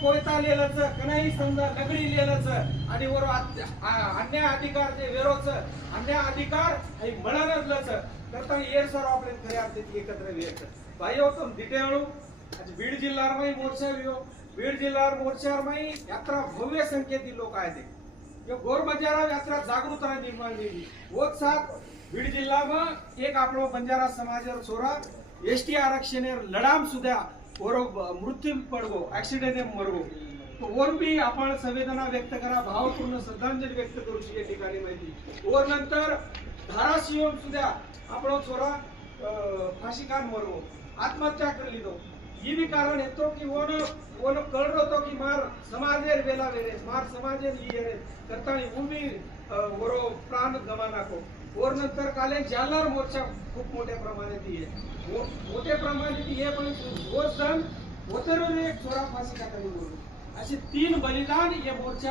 कोयता लिहिलंच कनाई समजा दगडी लिहिलंच आणि वर अन्याय अधिकार जे वेरोच अन्याय अधिकार हे मळणच करता येर सर आपले खरे अर्थे एकत्र वेच भाई होतो दिटेळू आज बीड जिल्ह्यावर मोर्चा वियो बीड जिल्ह्यावर मोर्चावर यात्रा भव्य संख्येतील लोक आहेत यो गोर बंजारा यात्रा जागृतता निर्माण केली वो साथ बीड जिल्हा में एक आपलो बंजारा समाजर छोरा एसटी आरक्षण लढाम सुद्धा और मृत्यू पडगो ऍक्सिडेंट मरगो तो और भी आपण संवेदना व्यक्त करा भावपूर्ण श्रद्धांजली व्यक्त करू या ठिकाणी माहिती और नंतर धाराशिव सुद्धा आपलो छोरा फाशीकान मरगो आत्महत्या कर लीधो ये भी कारण येतो की वो कळ होतो की मार समाजेर वेला वेरे मार समाजेर ये करतानी उभी वरो प्राण गमा नाको और नंतर काले जालनार मोर्चा खूप मोठ्या प्रमाणात आहे मोठ्या प्रमाणात आहे पण रोज जण होते एक छोरा फाशी टाकली असे 3 बलिदान या मोर्चा